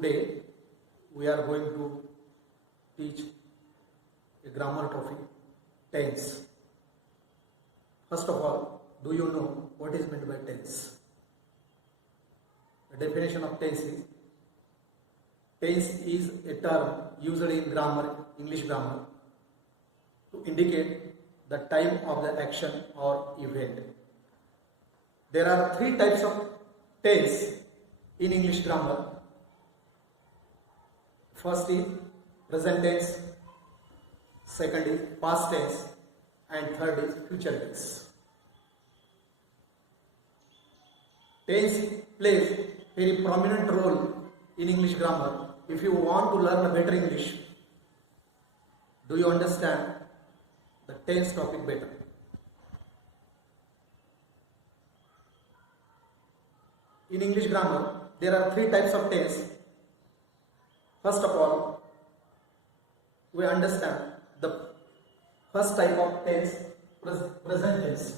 Today we are going to teach a grammar topic, tense. First of all, do you know what is meant by tense? The definition of tense is a term used in grammar, English grammar, to indicate the time of the action or event. There are three types of tense in English grammar. First is present tense, second is past tense, and third is future tense. Tense plays very prominent role in English grammar. If you want to learn a better English, do you understand the tense topic better? In English grammar, there are three types of tense. First of all, we understand the first type of tense, present tense.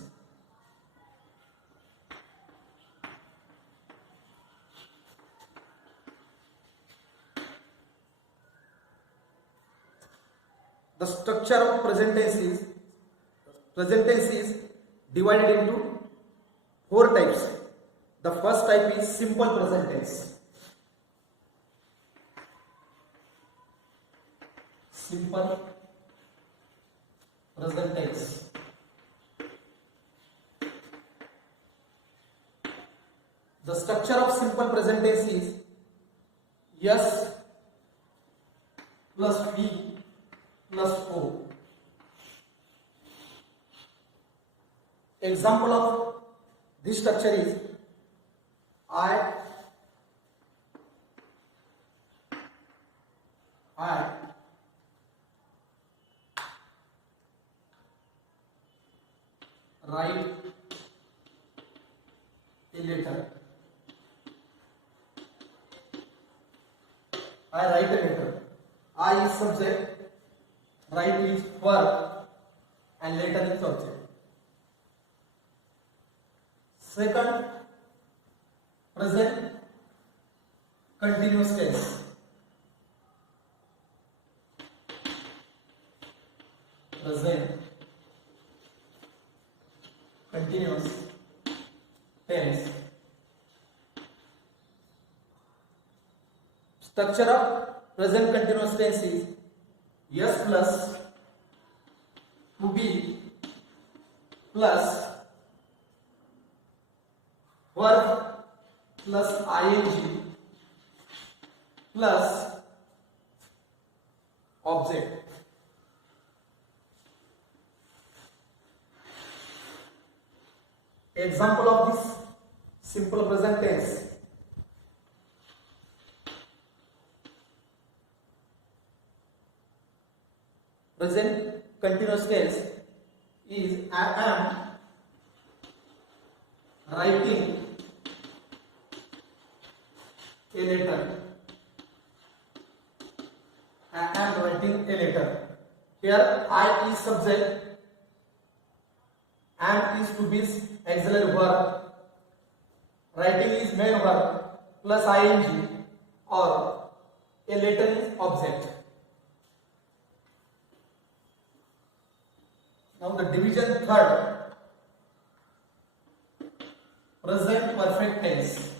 The structure of present tense is divided into four types. The first type is simple present tense. Simple present tense. The structure of simple present tense is S plus V plus O. Example of this structure is I write a letter. I write a letter. I is subject, write is verb, and letter is object. Second, present continuous tense. Present continuous tense. Structure of present continuous tense is S plus to be plus verb plus ing plus object. Example of this simple present tense: present continuous tense is I am writing a letter. I am writing a letter. Here I is subject, am is to be auxiliary verb, writing is main verb plus ing, or a letter is object. Now the division third, present perfect tense.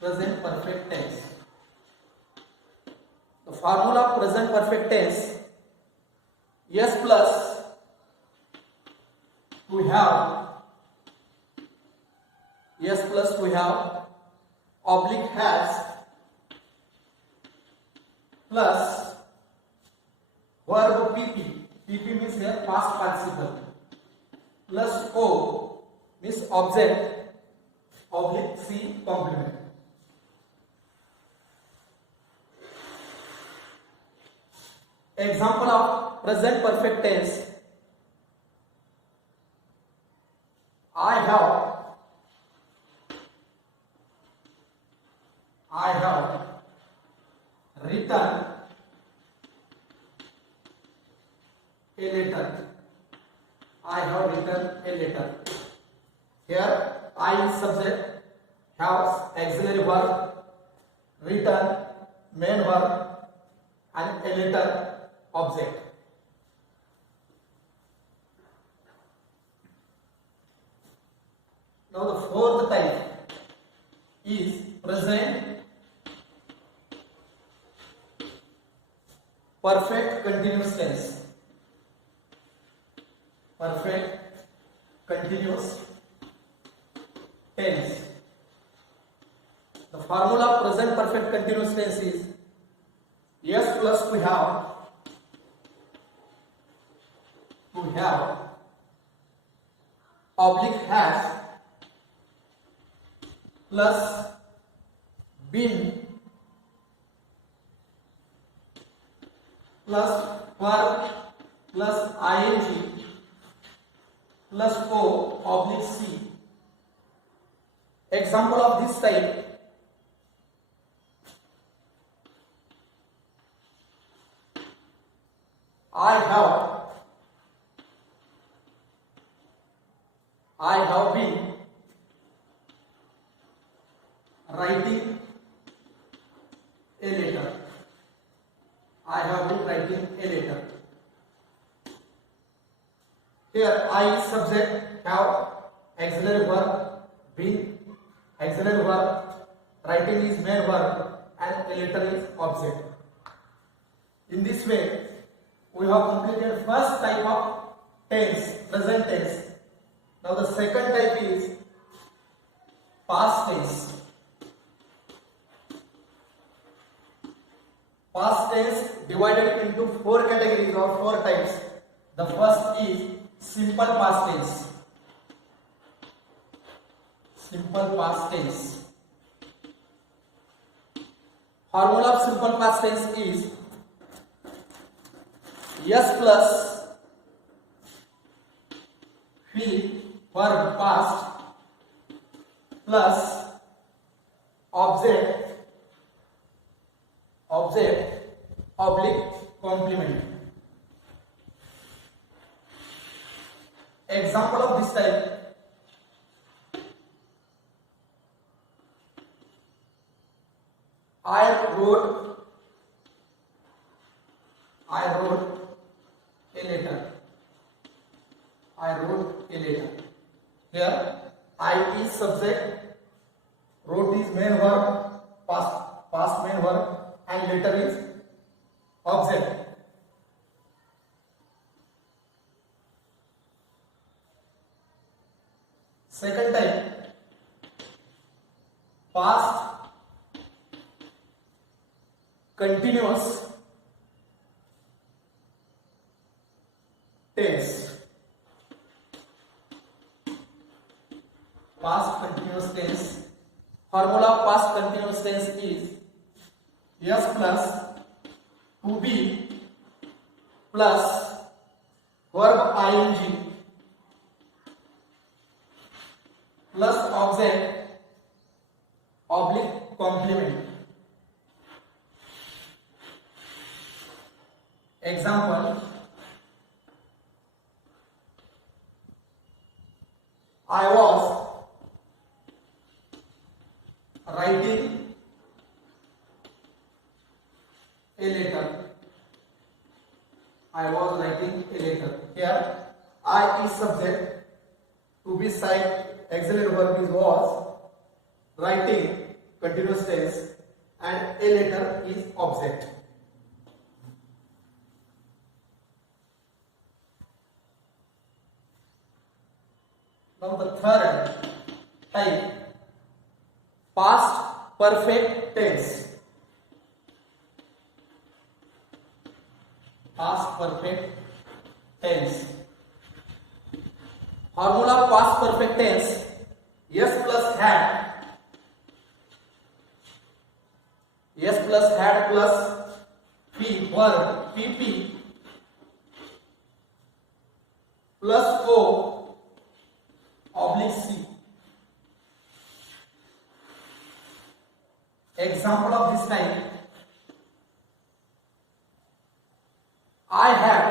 Present perfect tense. The formula of present perfect tense: S plus we have oblique has plus verb PP means here past participle, plus O means object, oblique C complement. Example of present perfect tense: I have written a letter. I have written a letter. Here I is subject, have auxiliary verb, written, main verb, and a later object. Now the fourth type is present perfect continuous tense. Perfect continuous tense. The formula of present perfect continuous tense is yes plus to have oblique has plus been plus verb plus ing plus o oblique c. Example of this type: I have been writing a letter. I have been writing a letter. Here I is subject, have auxiliary verb, been auxiliary verb, writing is main verb, and a letter is object. In this way, we have completed first type of tense, present tense. Now the second type is past tense. Past tense divided into four categories or four types. The first is simple past tense. Simple past tense. Formula of simple past tense is yes plus verb past plus object oblique complement. Example of this type: I wrote a letter. I wrote a letter. Here I is subject, wrote is main verb, past main verb, and letter is object. Second type, past continuous tense. Past continuous tense. Formula of past continuous tense is yes plus to be plus verb ing plus object oblique complement. Example: I was writing a letter. I was writing a letter. Here I is subject, to be side, auxiliary verb is was, writing continuous tense, and a letter is object. Now the third type, past perfect tense. Past perfect tense. Formula of past perfect tense: yes plus had plus verb pp plus o oblique c. Example of this type: I have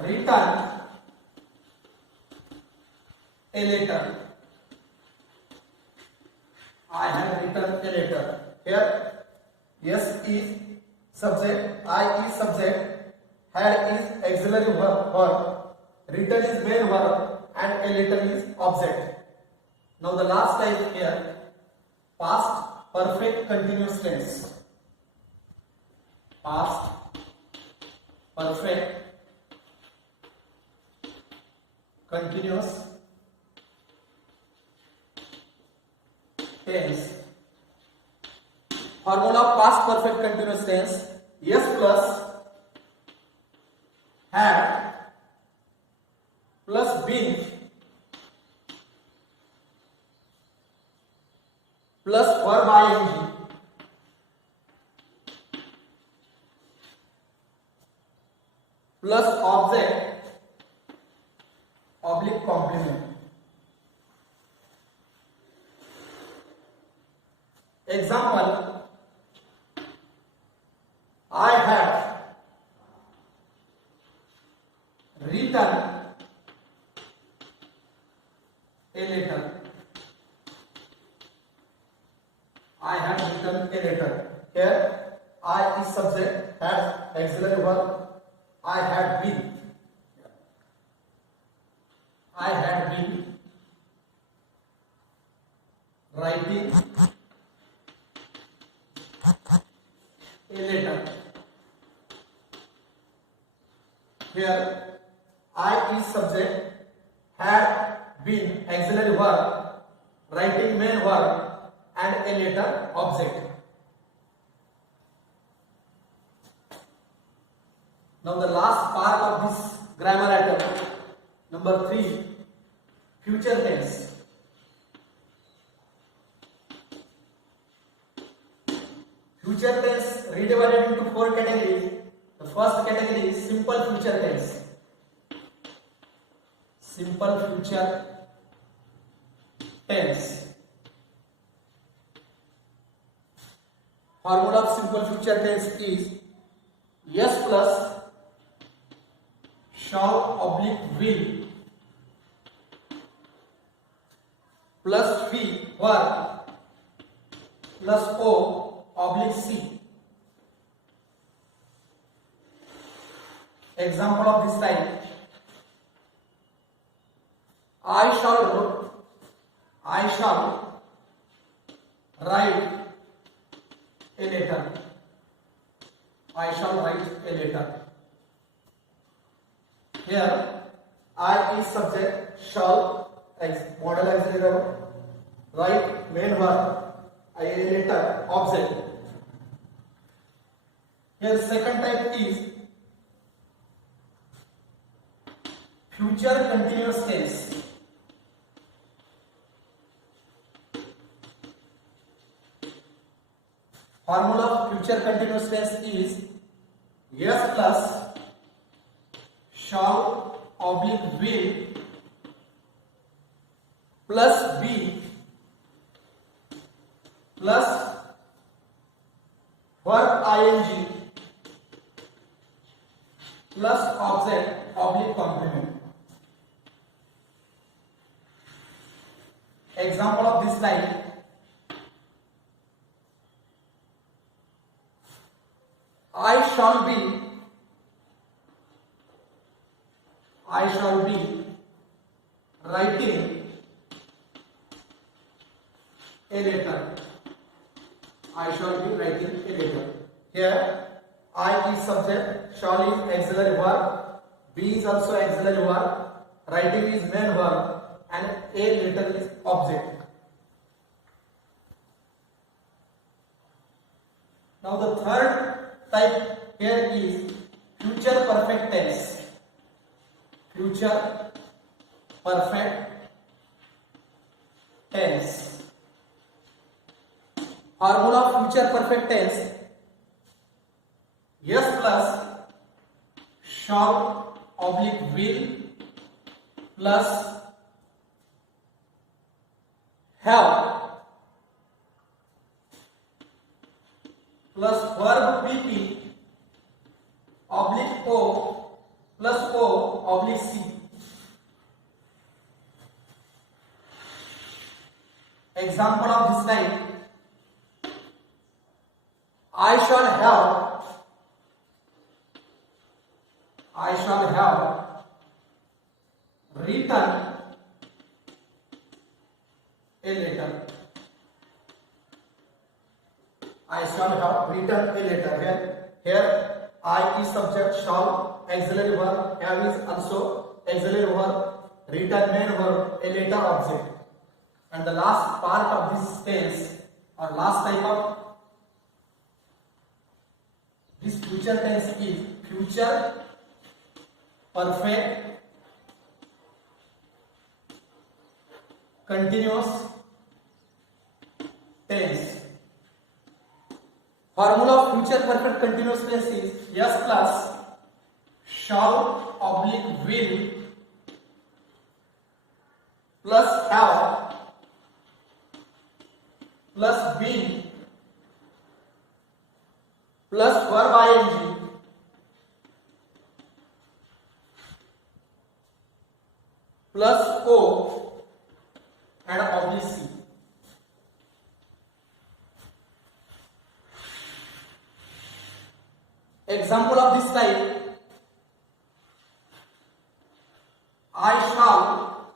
written a letter. I have written a letter. Here S is subject, I is subject, had is auxiliary verb, written is main verb, and a letter is object. Now the last type here, past perfect continuous tense. Past perfect continuous tense. Formula of past perfect continuous tense: S plus had plus been plus verb ing plus object oblique complement. Example: I have written a letter. I have written a letter. Here I is subject, has auxiliary verb. I had been. I had been writing a letter. Here I is subject, had been auxiliary verb, writing main verb, and a letter object. Now the last part of this grammar item, number 3, future tense. Future tense redivided into 4 categories. The first category is simple future tense. Simple future tense. Formula of simple future tense is S plus shall oblique will plus V verb plus O oblique C. Example of this type: I shall write a letter. I shall write a letter. Here I is subject, shall model auxiliary verb, write main verb, a letter object. Here second type is future continuous tense. Formula of future continuous tense is S plus shall oblique will plus B plus verb ing plus object oblique complement. Example of this line: I shall be writing a letter. I shall be writing a letter. Here I is subject, shall is auxiliary verb, be is also auxiliary verb, writing is main verb, and a letter is object. Now the third type here is future perfect tense. Future perfect tense. Formula of future perfect tense: S plus shall oblique will plus have plus verb pp oblique o plus o oblique c. Example of this type. I shall have written a letter. I shall have written a letter. Here I is subject, shall auxiliary verb, have is also auxiliary verb, written main verb, a letter object. And the last part of this tense or last type of this future tense is future perfect continuous tense. Formula of future perfect continuous tense is S plus shall oblique will plus have plus been plus verb ing plus o and oblique c. Example of this type: I shall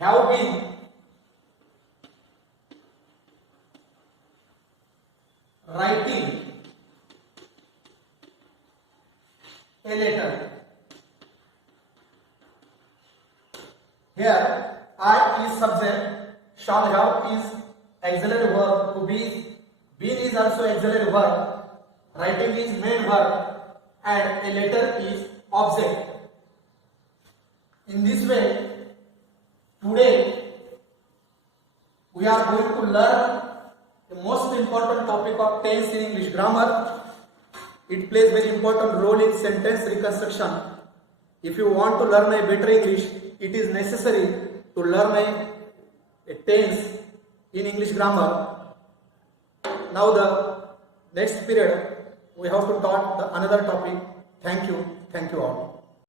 have been writing a letter. Here I is subject, shall have is auxiliary verb, to be, been is also auxiliary verb, writing is main verb, and a letter is object. In this way, today we are going to learn the most important topic of tense in English grammar. It plays very important role in sentence reconstruction. If you want to learn a better English, it is necessary to learn a tense in English grammar. Now the next period we have to talk the another topic. Thank you all.